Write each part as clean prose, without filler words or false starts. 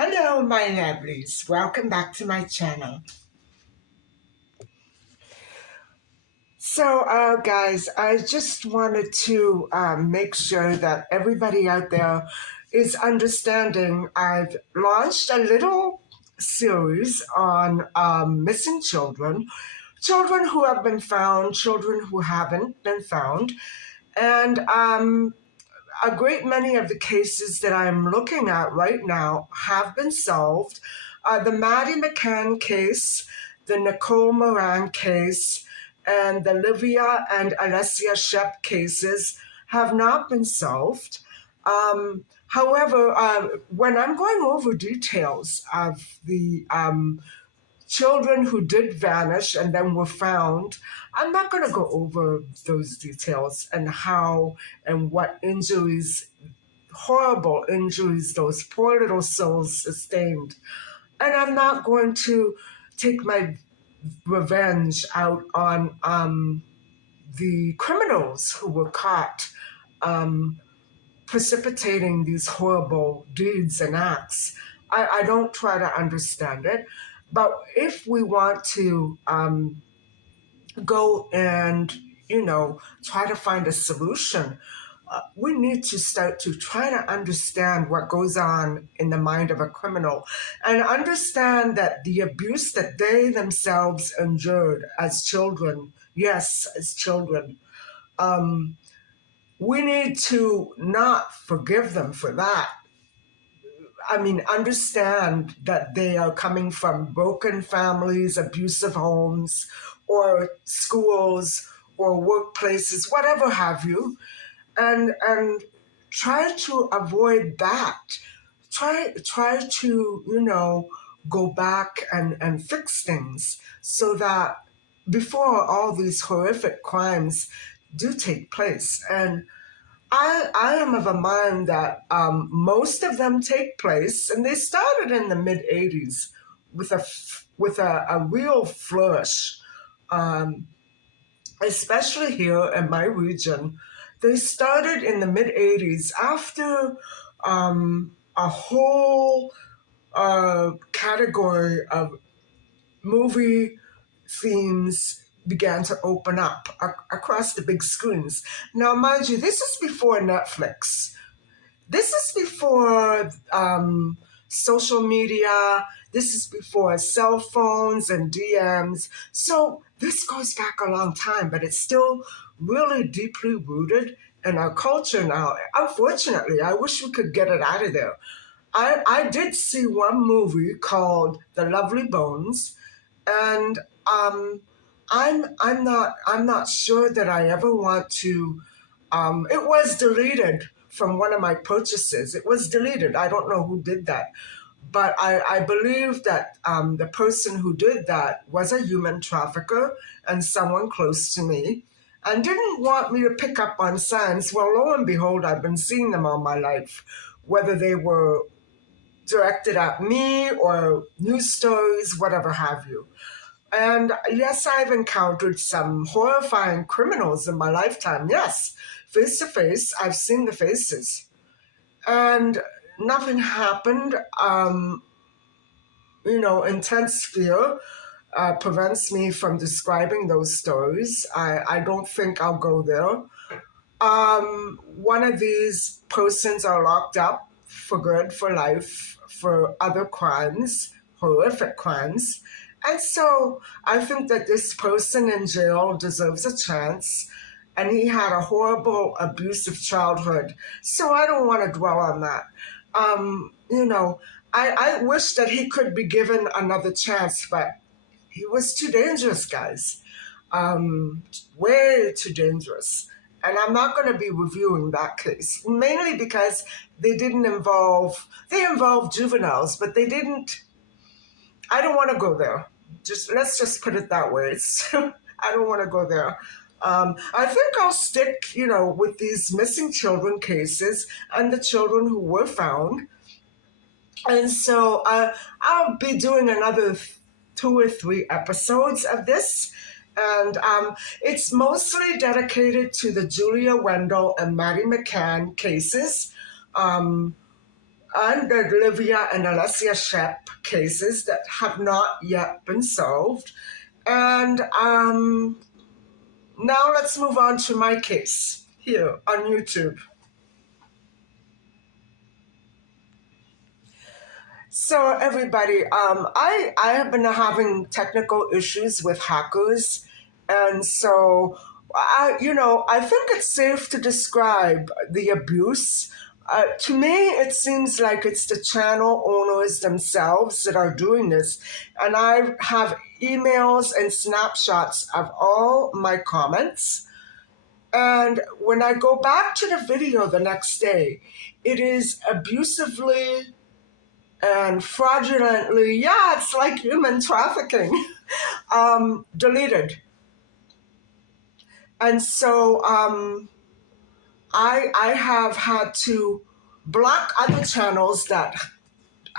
Hello, my lovelies. Welcome back to my channel. So, guys, I just wanted to make sure that everybody out there is understanding. I've launched a little series on missing children, children who have been found, children who haven't been found, and a great many of the cases that I'm looking at right now have been solved. The Maddie McCann case, the Nicole Moran case, and the Livia and Alessia Shep cases have not been solved. However, when I'm going over details of the children who did vanish and then were found, I'm not going to go over those details and how and what injuries, horrible injuries, those poor little souls sustained. And I'm not going to take my revenge out on the criminals who were caught precipitating these horrible deeds and acts. I don't try to understand it. But if we want to go and, try to find a solution, we need to start to try to understand what goes on in the mind of a criminal and understand that the abuse that they themselves endured as children, yes, as children, we need to not forgive them for that. I mean, understand that they are coming from broken families, abusive homes, or schools, or workplaces, whatever have you, and try to avoid that. Try to go back and fix things so that before all these horrific crimes do take place. And I am of a mind that most of them take place, and they started in the mid '80s with a real flourish, especially here in my region. They started in the mid '80s after a whole category of movie themes began to open up across the big screens. Now, mind you, this is before Netflix. This is before social media. This is before cell phones and DMs. So this goes back a long time, but it's still really deeply rooted in our culture now. Unfortunately, I wish we could get it out of there. I did see one movie called The Lovely Bones, and I'm not sure that I ever want to. It was deleted from one of my purchases. It was deleted. I don't know who did that, but I believe that the person who did that was a human trafficker and someone close to me, and didn't want me to pick up on signs. Well, lo and behold, I've been seeing them all my life, whether they were directed at me or news stories, whatever have you. And yes, I've encountered some horrifying criminals in my lifetime. Yes, face to face, I've seen the faces. And nothing happened. Intense fear prevents me from describing those stories. I don't think I'll go there. One of these persons are locked up for good, for life, for other crimes, horrific crimes. And so I think that this person in jail deserves a chance. And he had a horrible, abusive childhood. So I don't want to dwell on that. Um, you know, I wish that he could be given another chance, but he was too dangerous, guys. Um, Way too dangerous. And I'm not going to be reviewing that case, mainly because they involved juveniles, but they didn't, I don't want to go there. Let's just put it that way. I don't want to go there. I think I'll stick, with these missing children cases and the children who were found. And so I'll be doing another 2 or 3 episodes of this. And it's mostly dedicated to the Julia Wendell and Maddie McCann cases, and the Olivia and Alessia Shep cases that have not yet been solved. And now let's move on to my case here on YouTube. So everybody, I have been having technical issues with hackers, and so I think it's safe to describe the abuse. To me, it seems like it's the channel owners themselves that are doing this, and I have emails and snapshots of all my comments. And when I go back to the video the next day, it is abusively and fraudulently, yeah, it's like human trafficking, deleted. And so I have had to block other channels that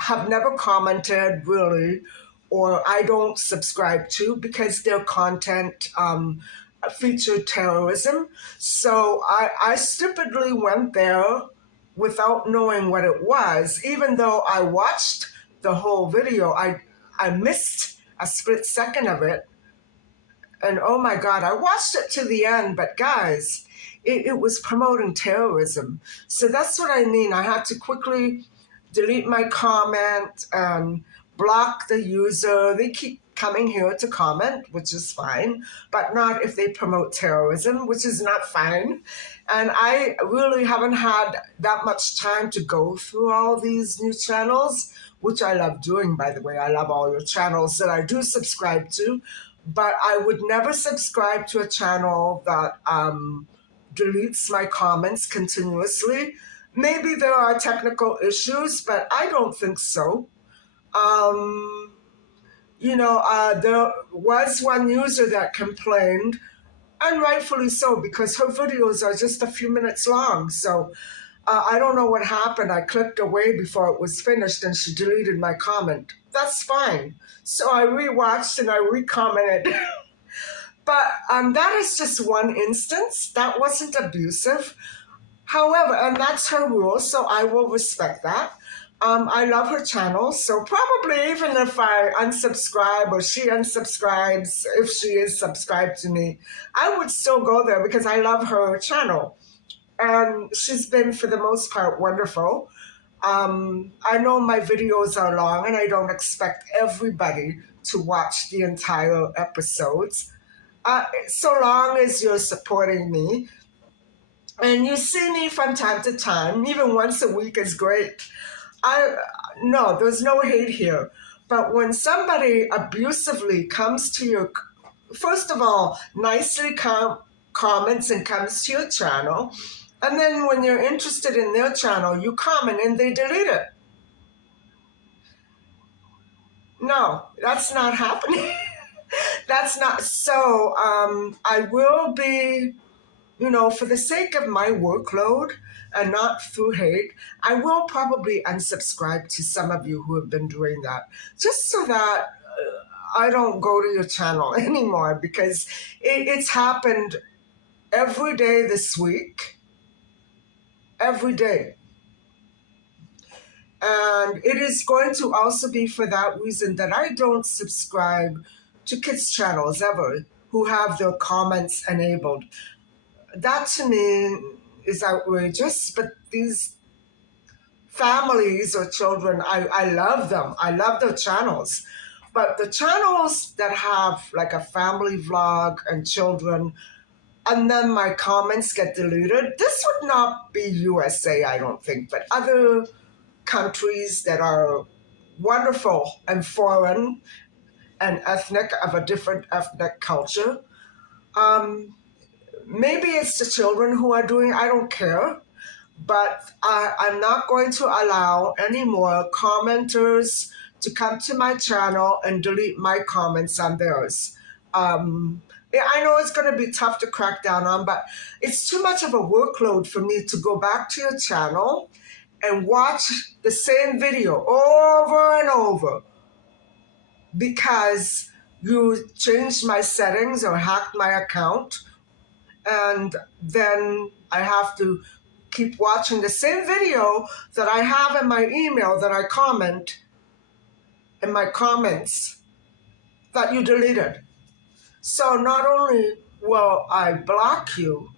have never commented really, or I don't subscribe to because their content featured terrorism. So I stupidly went there without knowing what it was, even though I watched the whole video. I missed a split second of it. And oh my God, I watched it to the end, but guys, it was promoting terrorism. So that's what I mean. I had to quickly delete my comment and block the user. They keep coming here to comment, which is fine, but not if they promote terrorism, which is not fine. And I really haven't had that much time to go through all these new channels, which I love doing, by the way. I love all your channels that I do subscribe to, but I would never subscribe to a channel that deletes my comments continuously. Maybe there are technical issues, but I don't think so. There was one user that complained, and rightfully so, because her videos are just a few minutes long. So I don't know what happened. I clicked away before it was finished and she deleted my comment. That's fine. So I rewatched and I recommented. But that is just one instance. That wasn't abusive. However, and that's her rule, so I will respect that. I love her channel, so probably even if I unsubscribe or she unsubscribes, if she is subscribed to me, I would still go there because I love her channel. And she's been, for the most part, wonderful. I know my videos are long and I don't expect everybody to watch the entire episodes. So long as you're supporting me and you see me from time to time, even once a week is great. No, there's no hate here. But when somebody abusively comes to your, first of all, nicely comments and comes to your channel, and then when you're interested in their channel, you comment and they delete it. No, that's not happening. That's not. So I will be, for the sake of my workload and not through hate, I will probably unsubscribe to some of you who have been doing that, just so that I don't go to your channel anymore, because it's happened every day this week. Every day. And it is going to also be for that reason that I don't subscribe to kids' channels ever who have their comments enabled. That to me is outrageous, but these families or children, I love them. I love their channels. But the channels that have like a family vlog and children, and then my comments get deleted, this would not be USA, I don't think, but other countries that are wonderful and foreign and ethnic of a different ethnic culture. Um, Maybe it's the children who are doing, I don't care. But I'm not going to allow any more commenters to come to my channel and delete my comments on theirs. Yeah, I know it's going to be tough to crack down on, but it's too much of a workload for me to go back to your channel and watch the same video over and over because you changed my settings or hacked my account, and then I have to keep watching the same video that I have in my email that I comment in my comments that you deleted. So not only will I block you,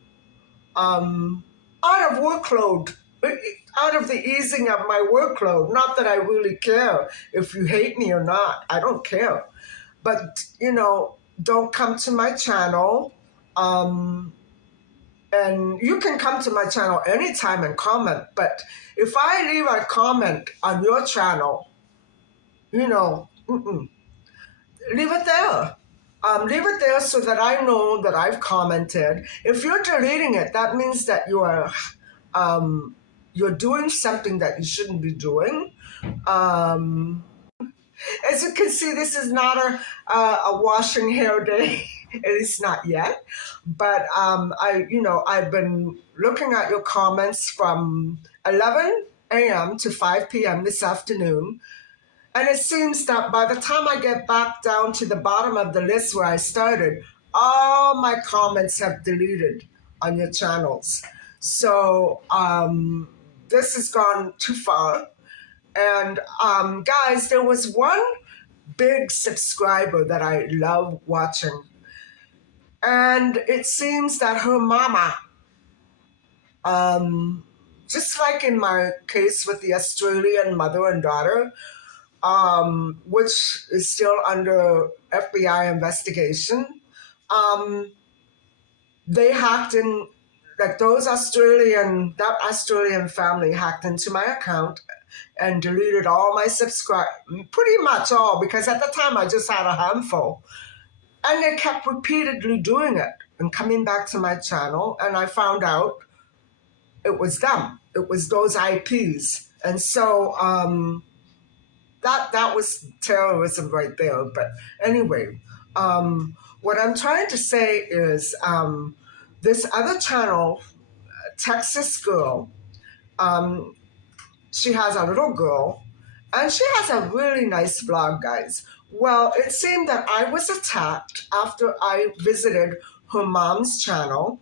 out of workload, out of the easing of my workload, not that I really care if you hate me or not, I don't care. But, don't come to my channel. And you can come to my channel anytime and comment, but if I leave a comment on your channel, leave it there. Leave it there so that I know that I've commented. If you're deleting it, that means that you're doing something that you shouldn't be doing. As you can see, this is not a washing hair day, at least not yet. But I've been looking at your comments from 11 a.m. to 5 p.m. this afternoon. And it seems that by the time I get back down to the bottom of the list where I started, all my comments have deleted on your channels. So this has gone too far. And guys, there was one big subscriber that I love watching. And it seems that her mama, just like in my case with the Australian mother and daughter, which is still under FBI investigation, they hacked in, like that Australian family hacked into my account and deleted all my pretty much all, because at the time I just had a handful. And they kept repeatedly doing it and coming back to my channel, and I found out it was them. It was those IPs. And so that was terrorism right there. But anyway, what I'm trying to say is this other channel, Texas Girl, she has a little girl, and she has a really nice blog, guys. Well, it seemed that I was attacked after I visited her mom's channel.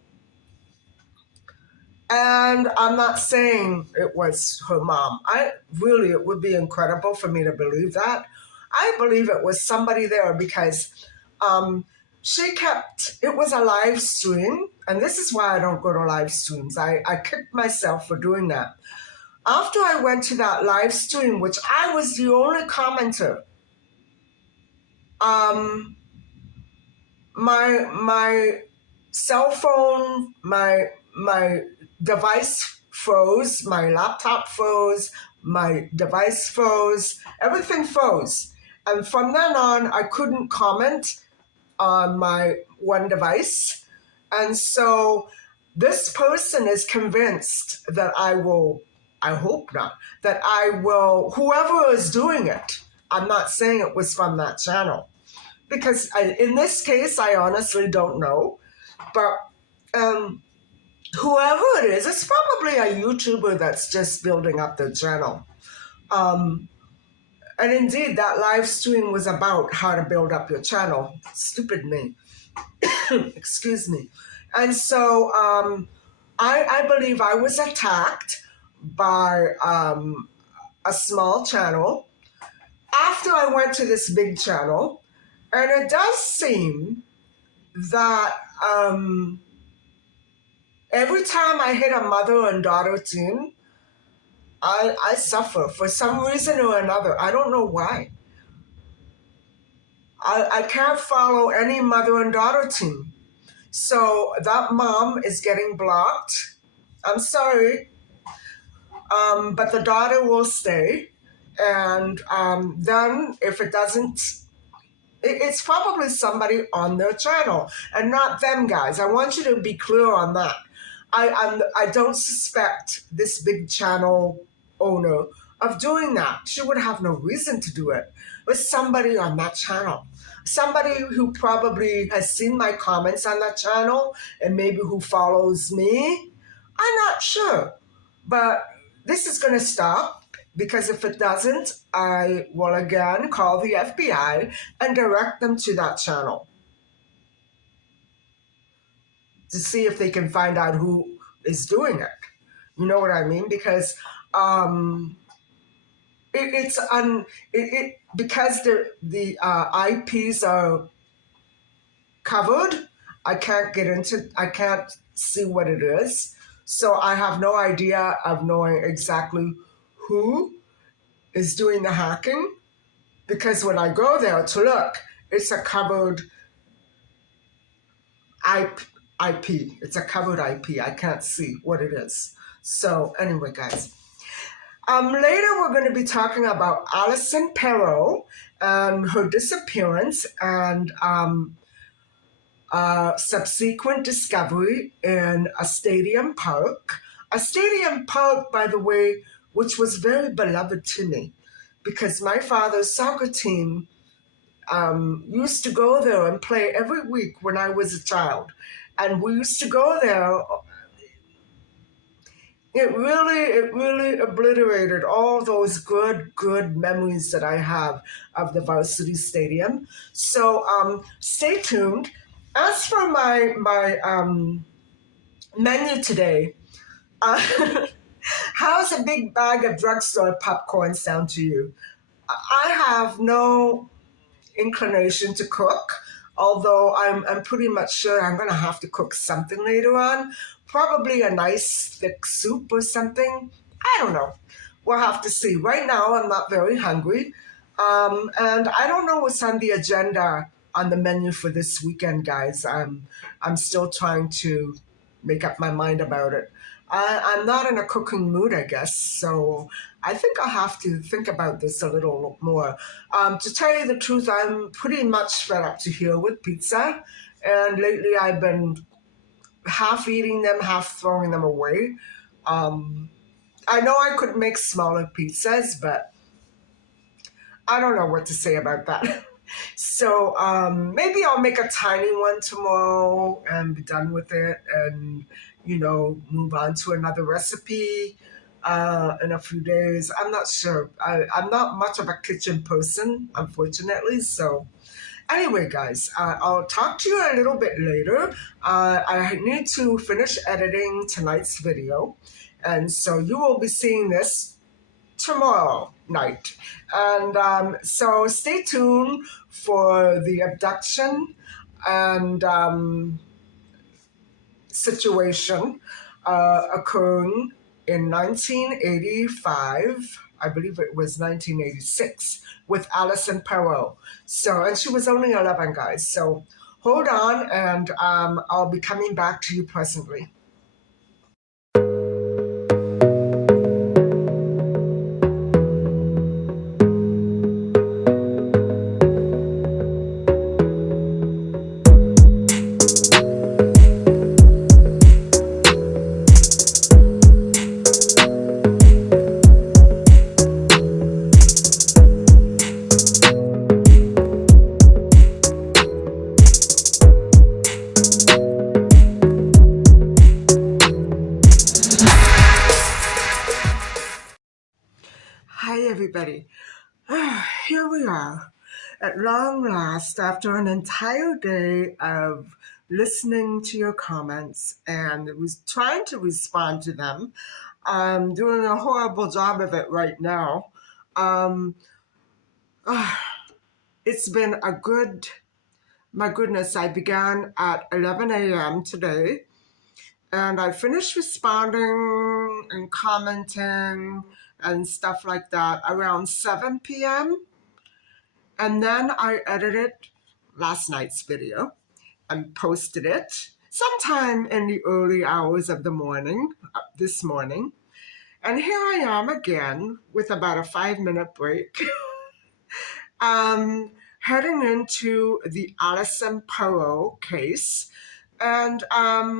And I'm not saying it was her mom. It would be incredible for me to believe that. I believe it was somebody there because it was a live stream. And this is why I don't go to live streams. I kicked myself for doing that. After I went to that live stream, which I was the only commenter, my cell phone, my device froze, my laptop froze, my device froze, everything froze. And from then on, I couldn't comment on my one device. And so this person is convinced that I hope not, that whoever is doing it, I'm not saying it was from that channel. Because in this case, I honestly don't know. But whoever it is, it's probably a YouTuber that's just building up their channel. And indeed, that live stream was about how to build up your channel. Stupid me. Excuse me. And so I believe I was attacked by a small channel after I went to this big channel. And it does seem that every time I hit a mother and daughter team, I suffer for some reason or another. I don't know why. I can't follow any mother and daughter team. So that mom is getting blocked. I'm sorry. But the daughter will stay. And then if it doesn't, it's probably somebody on their channel and not them, guys. I want you to be clear on that. I don't suspect this big channel owner of doing that. She would have no reason to do it. But somebody on that channel, somebody who probably has seen my comments on that channel and maybe who follows me, I'm not sure. But this is going to stop because if it doesn't, I will again call the FBI and direct them to that channel to see if they can find out who is doing it. You know what I mean? Because it's because the IPs are covered. I can't see what it is. So I have no idea of knowing exactly who is doing the hacking, because when I go there to look, it's a covered IP. It's a covered IP. I can't see what it is. So anyway, guys. Later, we're going to be talking about Alison Perot and her disappearance and subsequent discovery in a stadium park. A stadium park, by the way, which was very beloved to me because my father's soccer team used to go there and play every week when I was a child. And we used to go there. It really obliterated all those good memories that I have of the varsity stadium. So stay tuned. As for my menu today, uh, how's a big bag of drugstore popcorn sound to you? I have no inclination to cook, although I'm pretty much sure I'm going to have to cook something later on. Probably a nice thick soup or something. I don't know. We'll have to see. Right now, I'm not very hungry. And I don't know what's on the agenda on the menu for this weekend, guys. I'm still trying to make up my mind about it. I'm not in a cooking mood, I guess. So I think I'll have to think about this a little more. To tell you the truth, I'm pretty much fed up to here with pizza. And lately I've been half eating them, half throwing them away. I know I could make smaller pizzas, but I don't know what to say about that. So maybe I'll make a tiny one tomorrow and be done with it and, move on to another recipe in a few days. I'm not sure. I'm not much of a kitchen person, unfortunately. So anyway, guys, I'll talk to you a little bit later. I need to finish editing tonight's video. And so you will be seeing this tomorrow night. And so stay tuned for the abduction and situation occurring in 1985. I believe it was 1986 with Alison Perot. So, and she was only 11, guys. So hold on, and I'll be coming back to you presently. Hi, everybody. Here we are, at long last, after an entire day of listening to your comments and was trying to respond to them. I'm doing a horrible job of it right now. Um, it's been my goodness, I began at 11 a.m. today and I finished responding and commenting and stuff like that around 7 p.m. And then I edited last night's video and posted it sometime in the early hours of the morning, this morning. And here I am again with about a 5 minute break, um, heading into the Alison case. And I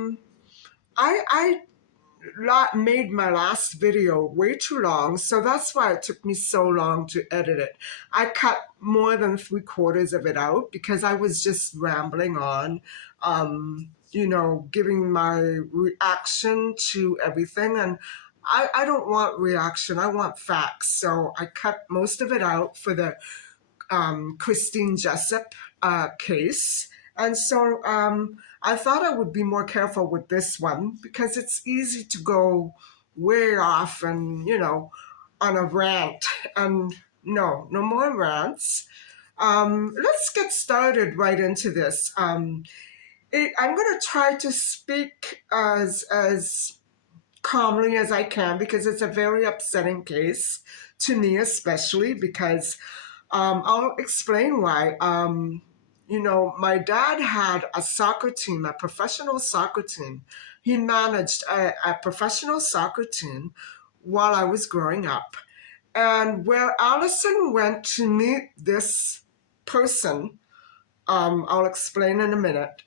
made my last video way too long, so that's why it took me so long to edit it. I cut more than 3/4 of it out because I was just rambling on, giving my reaction to everything. And I don't want reaction, I want facts. So I cut most of it out for the Christine Jessup case. And so I thought I would be more careful with this one because it's easy to go way off and, on a rant. And no more rants. Let's get started right into this. I'm going to try to speak as calmly as I can because it's a very upsetting case to me, especially because I'll explain why. My dad had a soccer team, a professional soccer team. He managed a professional soccer team while I was growing up. And where Alison went to meet this person, I'll explain in a minute.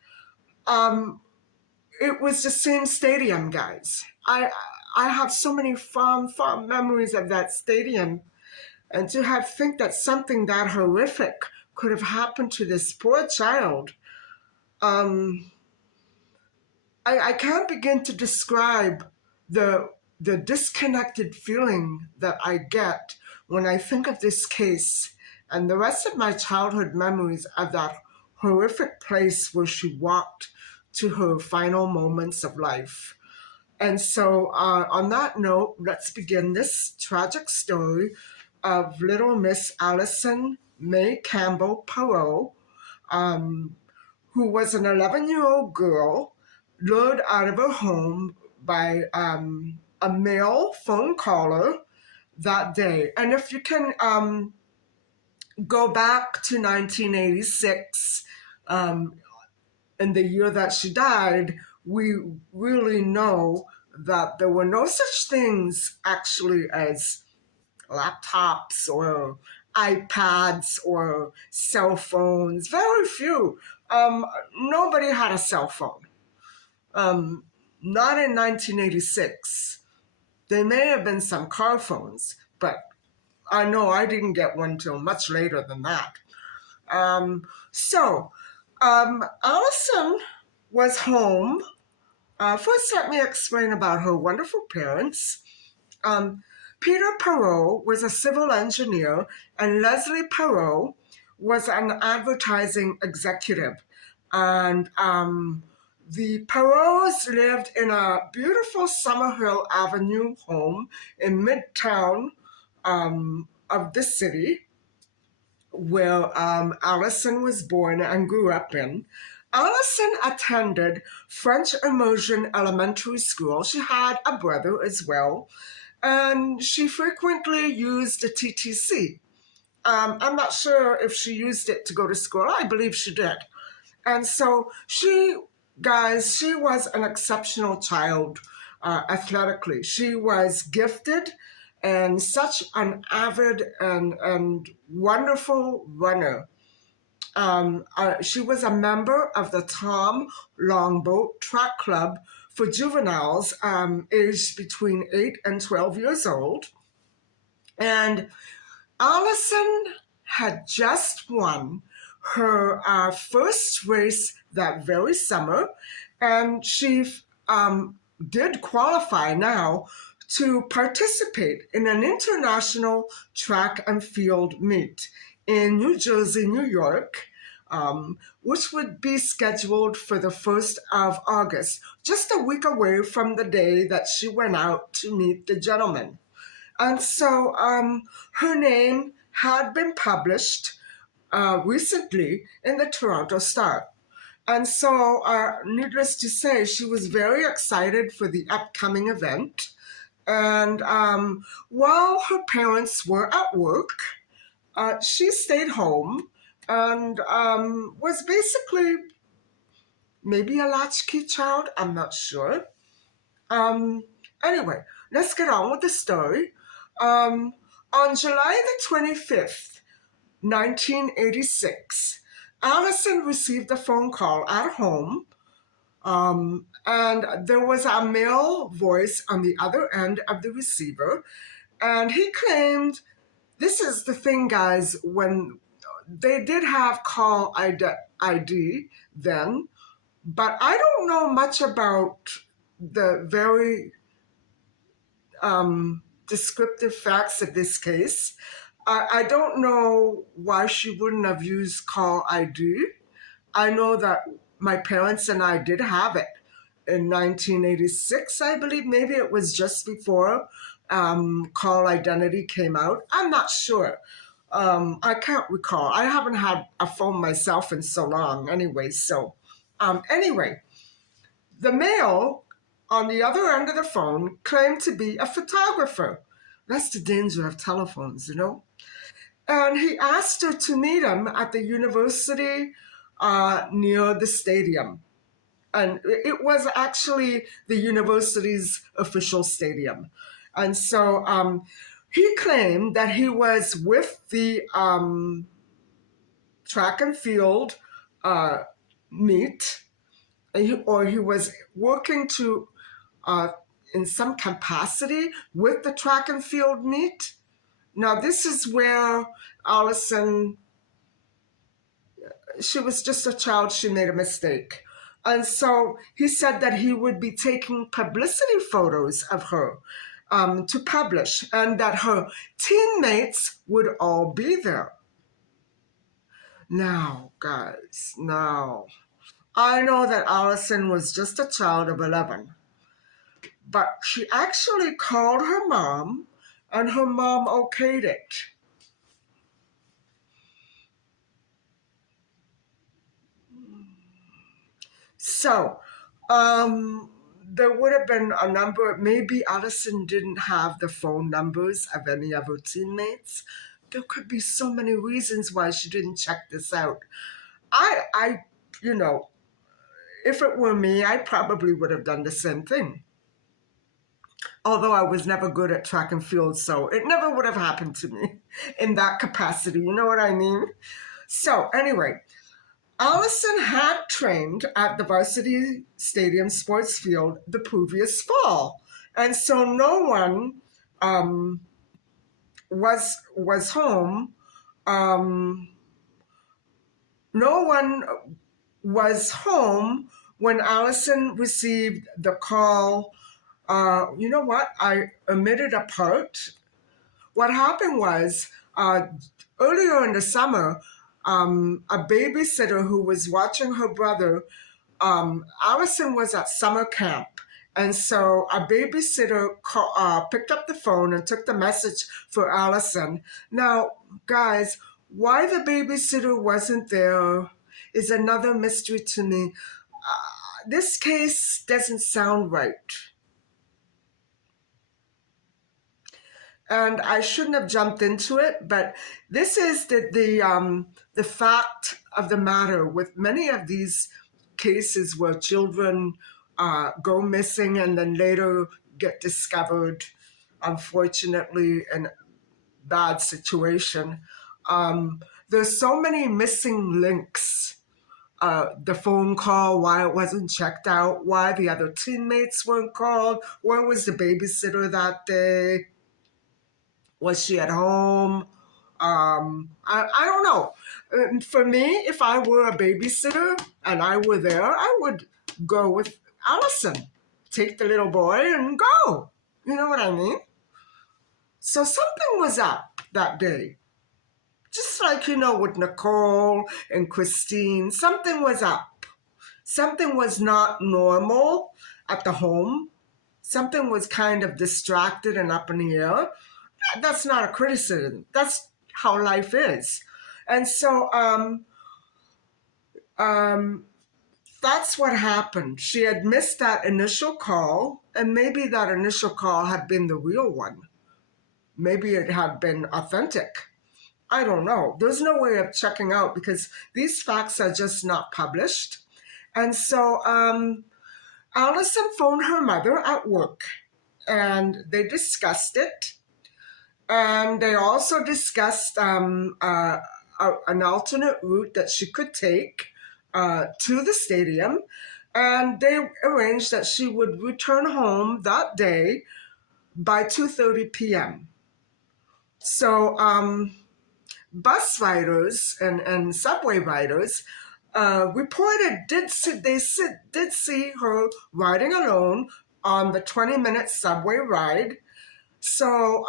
It was the same stadium, guys. I have so many fond memories of that stadium, and to think that something that horrific could have happened to this poor child. Um, I can't begin to describe the the disconnected feeling that I get when I think of this case and the rest of my childhood memories of that horrific place where she walked to her final moments of life. And so, on that note, let's begin this tragic story of little Miss Alison May Campbell Perot, um, who was an 11-year-old girl lured out of her home by a male phone caller that day. And if you can go back to 1986, in the year that she died, we really know that there were no such things actually as laptops or iPads or cell phones. Very few. Nobody had a cell phone. Um, Not in 1986. There may have been some car phones, but I know I didn't get one till much later than that. Allison was home. First, let me explain about her wonderful parents. Um, Peter Perot was a civil engineer, and Leslie Perot was an advertising executive. And the Perots lived in a beautiful Summerhill Avenue home in Midtown of the city where Alison was born and grew up in. Alison attended French Immersion Elementary School. She had a brother as well, and she frequently used the TTC. I'm not sure if she used it to go to school. I believe she did. And so she was an exceptional child athletically. She was gifted and such an avid and wonderful runner. She was a member of the Tom Longboat Track Club for juveniles aged between 8 and 12 years old. And Alison had just won her first race that very summer, and she did qualify now to participate in an international track and field meet in New Jersey, New York, which would be scheduled for the 1st of August, just a week away from the day that she went out to meet the gentleman. And so her name had been published recently in the Toronto Star. And so, needless to say, she was very excited for the upcoming event. And while her parents were at work, she stayed home and was basically maybe a latchkey child, I'm not sure. Um, anyway, let's get on with the story. Um, on July the 25th, 1986, Alison received a phone call at home, and there was a male voice on the other end of the receiver, and he claimed, this is the thing, guys, when they did have call ID then, but I don't know much about the very descriptive facts of this case. I don't know why she wouldn't have used call ID. I know that my parents and I did have it in 1986, I believe. Maybe it was just before call identity came out. I'm not sure. I can't recall. I haven't had a phone myself in so long anyway. So, anyway, the male on the other end of the phone claimed to be a photographer. That's the danger of telephones, you know? And he asked her to meet him at the university near the stadium. And it was actually the university's official stadium. And so he claimed that he was with the track and field meet, or he was working to in some capacity with the track and field meet. Now, this is where Alison, she was just a child, she made a mistake. And so he said that he would be taking publicity photos of her to publish, and that her teammates would all be there. Now, guys, now, I know that Alison was just a child of 11, but she actually called her mom, and her mom okayed it. So, there would have been a number, maybe Alison didn't have the phone numbers of any of her teammates. There could be so many reasons why she didn't check this out. I, you know, if it were me, I probably would have done the same thing. Although I was never good at track and field, so it never would have happened to me in that capacity. You know what I mean? So, anyway, Alison had trained at the varsity stadium sports field the previous fall, and so no one was home. No one was home when Alison received the call. You know what? I omitted a part. What happened was earlier in the summer, a babysitter who was watching her brother, Alison was at summer camp. And so a babysitter picked up the phone and took the message for Alison. Now, guys, why the babysitter wasn't there is another mystery to me. This case doesn't sound right. And I shouldn't have jumped into it, but this is the fact of the matter with many of these cases where children go missing and then later get discovered, unfortunately, in a bad situation. There's so many missing links. The phone call, why it wasn't checked out, why the other teammates weren't called, where was the babysitter that day? Was she at home? I don't know. For me, if I were a babysitter and I were there, I would go with Alison. Take the little boy and go. You know what I mean? So something was up that day. Just like, you know, with Nicole and Christine, something was up. Something was not normal at the home. Something was kind of distracted and up in the air. That's not a criticism. That's how life is. And so that's what happened. She had missed that initial call, and maybe that initial call had been the real one. Maybe it had been authentic. I don't know. There's no way of checking out because these facts are just not published. And so Alison phoned her mother at work, and they discussed it. And they also discussed an alternate route that she could take to the stadium. And they arranged that she would return home that day by 2:30 p.m. So bus riders and subway riders reported did see her riding alone on the 20-minute subway ride. So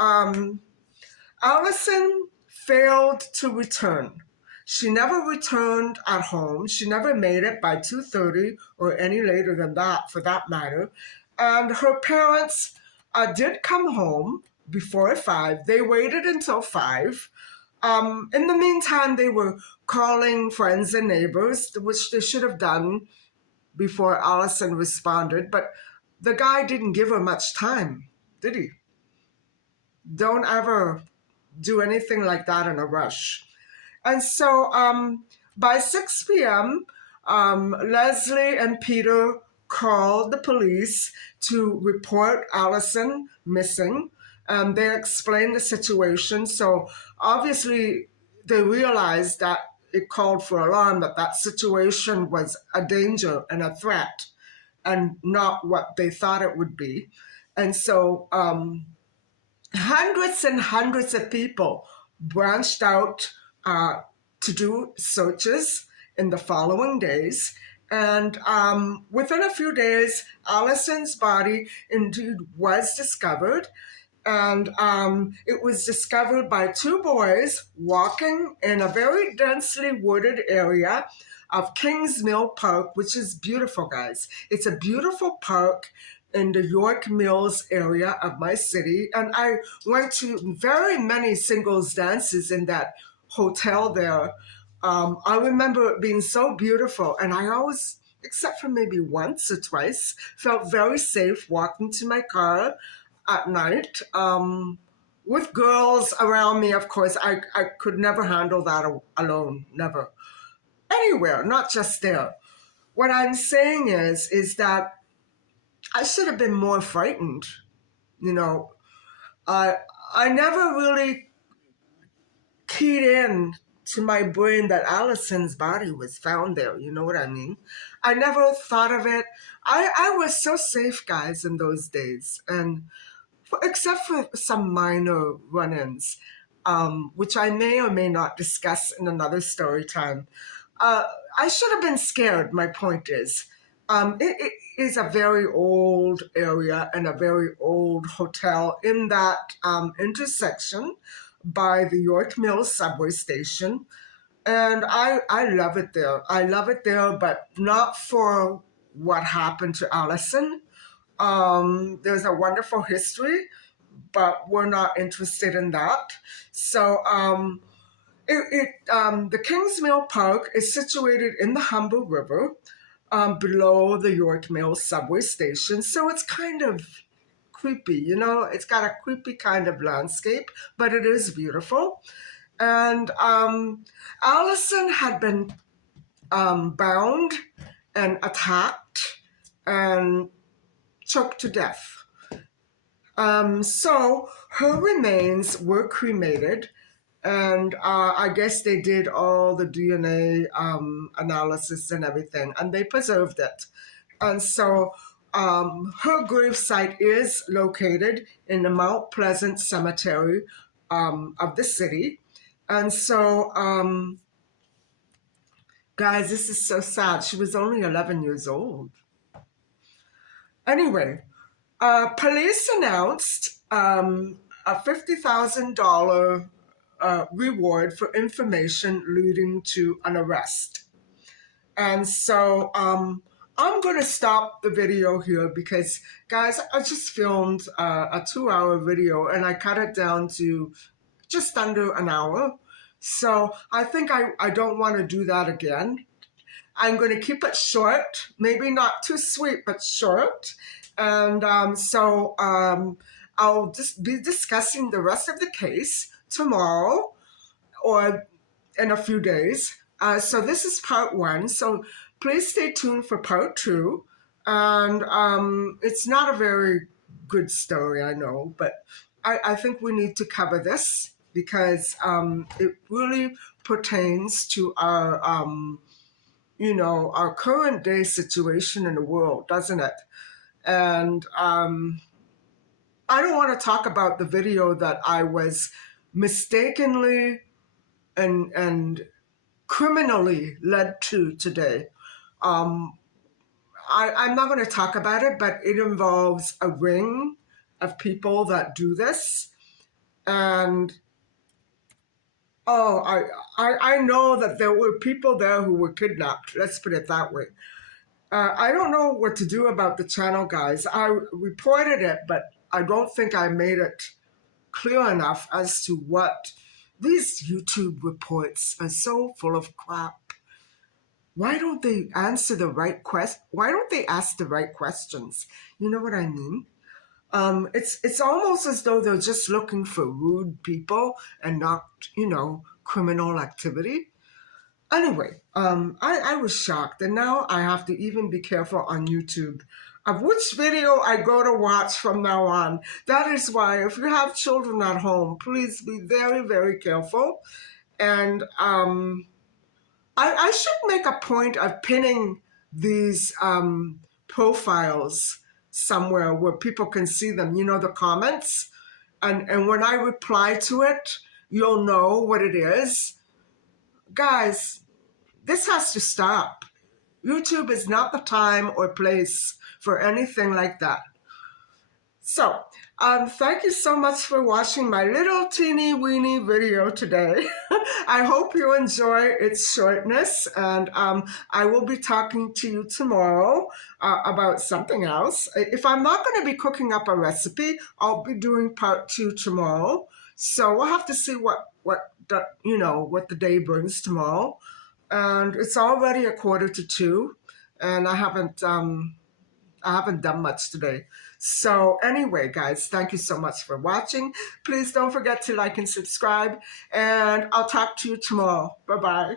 Alison failed to return. She never returned at home. She never made it by 2:30 or any later than that, for that matter. And her parents did come home before 5. They waited until 5. In the meantime, they were calling friends and neighbors, which they should have done before Alison responded. But the guy didn't give her much time, did he? Don't ever do anything like that in a rush. And so by 6 p.m., Leslie and Peter called the police to report Alison missing. They explained the situation. So obviously, they realized that it called for alarm, that that situation was a danger and a threat and not what they thought it would be. And so hundreds and hundreds of people branched out to do searches in the following days. And within a few days, Alison's body indeed was discovered. And it was discovered by two boys walking in a very densely wooded area of Kings Mill Park, which is beautiful, guys. It's a beautiful park in the York Mills area of my city. And I went to very many singles dances in that hotel there. I remember it being so beautiful. And I always, except for maybe once or twice, felt very safe walking to my car at night. With girls around me, of course, I could never handle that alone, never. Anywhere, not just there. What I'm saying is that I should have been more frightened. You know, I I never really keyed in to my brain that Allison's body was found there. You know what I mean? I never thought of it. I was so safe, guys, in those days, and except for some minor run-ins, which I may or may not discuss in another story time. Uh, I should have been scared, my point is. It is a very old area and a very old hotel in that intersection by the York Mills subway station. And I love it there. I love it there, but not for what happened to Allison. There's a wonderful history, but we're not interested in that. So the Kingsmill Park is situated in the Humber River below the York Mills subway station. So it's kind of creepy, you know, it's got a creepy kind of landscape, but it is beautiful. And Allison had been bound and attacked and choked to death. So her remains were cremated, and I guess they did all the DNA analysis and everything, and they preserved it. And so her grave site is located in the Mount Pleasant Cemetery of the city. And so, guys, this is so sad. She was only 11 years old. Anyway, police announced a $50,000 reward for information leading to an arrest. And so I'm going to stop the video here because, guys, I just filmed a 2-hour video and I cut it down to just under an hour. So I think I don't want to do that again. I'm going to keep it short, maybe not too sweet, but short. And I'll just be discussing the rest of the case tomorrow or in a few days. So this is part 1. So please stay tuned for part 2. And it's not a very good story, I know, but I think we need to cover this because it really pertains to our, our current day situation in the world, doesn't it? And I don't want to talk about the video that I was mistakenly and criminally led to today. Um, I'm not going to talk about it, but it involves a ring of people that do this. And oh, I know that there were people there who were kidnapped. Let's put it that way. I don't know what to do about the channel, guys. I reported it, but I don't think I made it clear enough as to what these YouTube reports are so full of crap. Why don't they answer the right Why don't they ask the right questions? You know what I mean? It's almost as though they're just looking for rude people and not, criminal activity. Anyway, I was shocked, and now I have to even be careful on YouTube of which video I go to watch from now on. That is why, if you have children at home, please be very, very careful. And I should make a point of pinning these profiles somewhere where people can see them, the comments. And when I reply to it, you'll know what it is. Guys, this has to stop. YouTube is not the time or place for anything like that. So, thank you so much for watching my little teeny weeny video today. I hope you enjoy its shortness, and I will be talking to you tomorrow about something else. If I'm not going to be cooking up a recipe, I'll be doing part 2 tomorrow. So we'll have to see what the day brings tomorrow. And it's already 1:45, and I haven't done much today. So anyway, guys, thank you so much for watching. Please don't forget to like and subscribe, and I'll talk to you tomorrow. Bye-bye.